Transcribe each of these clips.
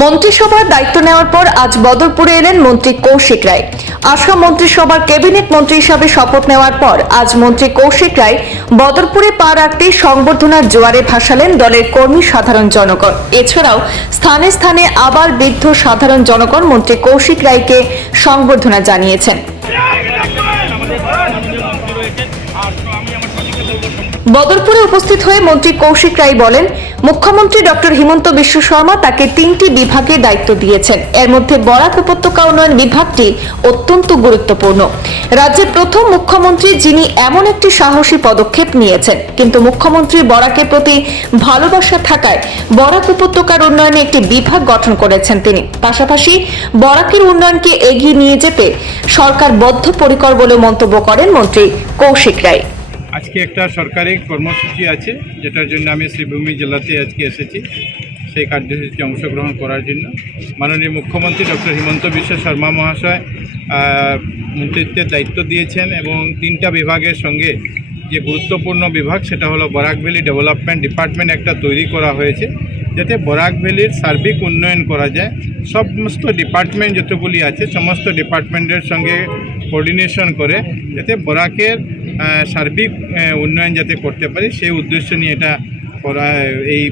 মন্ত্রিসভার দায়িত্ব নেওয়ার পর আজ বদরপুরে এলেন মন্ত্রী কৌশিক রায়। আসাম মন্ত্রিসভার ক্যাবিনেট মন্ত্রী হিসাবে শপথ নেওয়ার পর আজ মন্ত্রী কৌশিক রায় বদরপুরে পা রাখতে সংবর্ধনার জোয়ারে ভাসালেন দলের কর্মী সাধারণ জনগণ। এছাড়াও স্থানে স্থানে আবার বৃদ্ধ সাধারণ জনগণ মন্ত্রী কৌশিক রায়কে সংবর্ধনা জানিয়েছেন। বদরপুরে উপস্থিত হয়ে মন্ত্রী কৌশিক রায় বলেন, মুখ্যমন্ত্রী ডক্টর হিমন্ত বিশ্ব শর্মা তাকে 3টি বিভাগে দায়িত্ব দিয়েছেন। এর মধ্যে বরাক উপত্যকা উন্নয়ন বিভাগটি অত্যন্ত গুরুত্বপূর্ণ। রাজ্যের প্রথম মুখ্যমন্ত্রী যিনি এমন একটি সাহসী পদক্ষেপ নিয়েছেন। কিন্তু মুখ্যমন্ত্রী বরাকের প্রতি ভালোবাসা থাকায় বরাক উপত্যকার উন্নয়নে একটি বিভাগ গঠন করেছেন তিনি। পাশাপাশি বরাকের উন্নয়নকে এগিয়ে নিয়ে যেতে সরকার বদ্ধপরিকর বলে মন্তব্য করেন মন্ত্রী কৌশিক রায়। আজকে একটা সরকারি কর্মসূচি আছে, যেটার জন্য আমি শ্রীভূমি জেলাতে আজকে এসেছি। সেই কার্যসূচিতে অংশগ্রহণ করার জন্য মাননীয় মুখ্যমন্ত্রী ডক্টর হিমন্ত বিশ্ব শর্মা মহাশয় মন্ত্রিত্বের দায়িত্ব দিয়েছেন এবং 3টা বিভাগের সঙ্গে যে গুরুত্বপূর্ণ বিভাগ সেটা হলো বরাক ভ্যালি ডেভেলপমেন্ট ডিপার্টমেন্ট একটা তৈরি করা হয়েছে, যাতে বরাক ভ্যালির সার্বিক উন্নয়ন করা যায়। সমস্ত ডিপার্টমেন্ট যতগুলি আছে সমস্ত ডিপার্টমেন্টের সঙ্গে কোঅর্ডিনেশন করে যাতে বরাকের সার্বিক উন্নয়ন যাতে করতে পারি সেই উদ্দেশ্য নিয়ে এটা এই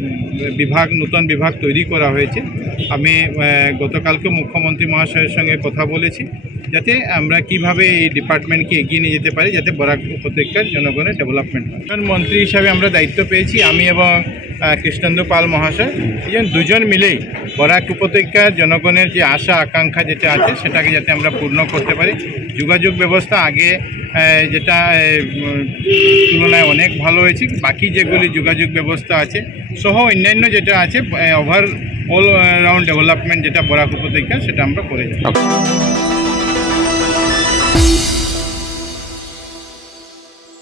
বিভাগ নতুন বিভাগ তৈরি করা হয়েছে। আমি গতকালকে মুখ্যমন্ত্রী মহাশয়ের সঙ্গে কথা বলেছি যাতে আমরা কিভাবে এই ডিপার্টমেন্টকে এগিয়ে নিয়ে যেতে পারি যাতে বরাক উপত্যকার জনগণের ডেভেলপমেন্ট হয়। মন্ত্রী হিসাবে আমরা দায়িত্ব পেয়েছি, আমি এবং কৃষ্ণেন্দু পাল মহাশয় দুজন মিলেই বরাক উপত্যকার জনগণের যে আশা আকাঙ্ক্ষা যেটা আছে সেটাকে যাতে আমরা পূর্ণ করতে পারি। যোগাযোগ ব্যবস্থা আগে যেটা তুলনায় অনেক ভালো হয়েছে, বাকি যেগুলি যোগাযোগ ব্যবস্থা আছে সহ অন্যান্য যেটা আছে ওভার অল রাউন্ড ডেভেলপমেন্ট যেটা বরাক উপত্যকা সেটা আমরা করে যাই।